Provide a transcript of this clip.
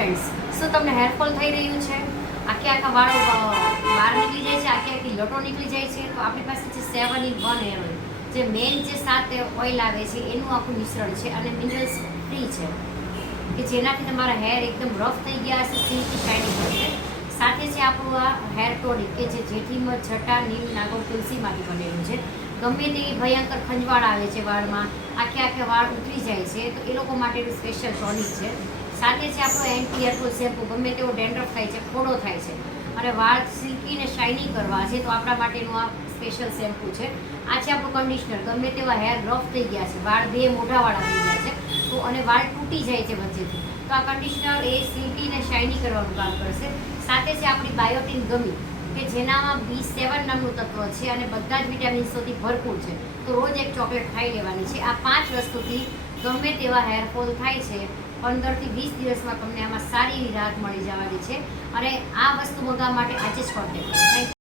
Friends, શું તમને hair fall થઈ રહ્યું છે? આખા વાળો બહાર નીકળી જાય છે, આખી લટો નીકળી જાય છે, તો આપણી પાસે છે 7-in-1 હેર ઓઇલ, જે મેઇન જે 7 ઓઇલ આવે છે એનું આખું મિશ્રણ છે અને મિનરલ્સ ફ્રી છે, કે જેનાથી તમારા હેર એકદમ રફ થઈ ગયા હશે, સિલ્કી શાઇનિંગ કરશે. સાથે છે આપણું આ હેર ટોનિક, કે જે જેઠીમધ, છટા, નીમ, નાગોળ, તુલસીમાંથી બનેલું છે. ગમે તેવી ભયંકર ખંજવાળ આવે છે વાળમાં, આખે વાળ ઉતરી જાય છે, તો એ લોકો માટેનું સ્પેશિયલ ટોનિક છે. સાથે છે આપણો એન્ટી હેરફોલ શેમ્પૂ, ગમે તેવો ડેન્ડ્રફ થાય છે, ફોડો થાય છે અને વાળ સિલ્કી ને શાઇનિંગ કરવા છે, તો આપણા માટેનું આ સ્પેશિયલ શેમ્પૂ છે. આ છે આપણું કન્ડિશનર, ગમે તેવા હેર રફ થઈ ગયા છે, વાળ બે મોઢાવાળા થઈ ગયા છે તો અને વાળ તૂટી જાય છે વચ્ચેથી, તો આ કન્ડિશનર એ સિલ્કી ને શાઇની કરવાનું કામ કરશે. સાથે છે આપણી બાયોટીન ગમી, કે જેનામાં B7 નામનું તત્વ છે અને બધા જ વિટામિન્સોથી ભરપૂર છે, તો રોજ એક ચોકલેટ ખાઈ લેવાની છે. આ 5 વસ્તુથી ગમે તેવા હેરફોલ થાય છે 15 થી 20 દિવસમાં તમને આમાં સારી એવી રાહત મળી જવાની છે. અને આ વસ્તુ મંગાવવા માટે આજે જ કોન્ટેક્ટ કરો. Thank you.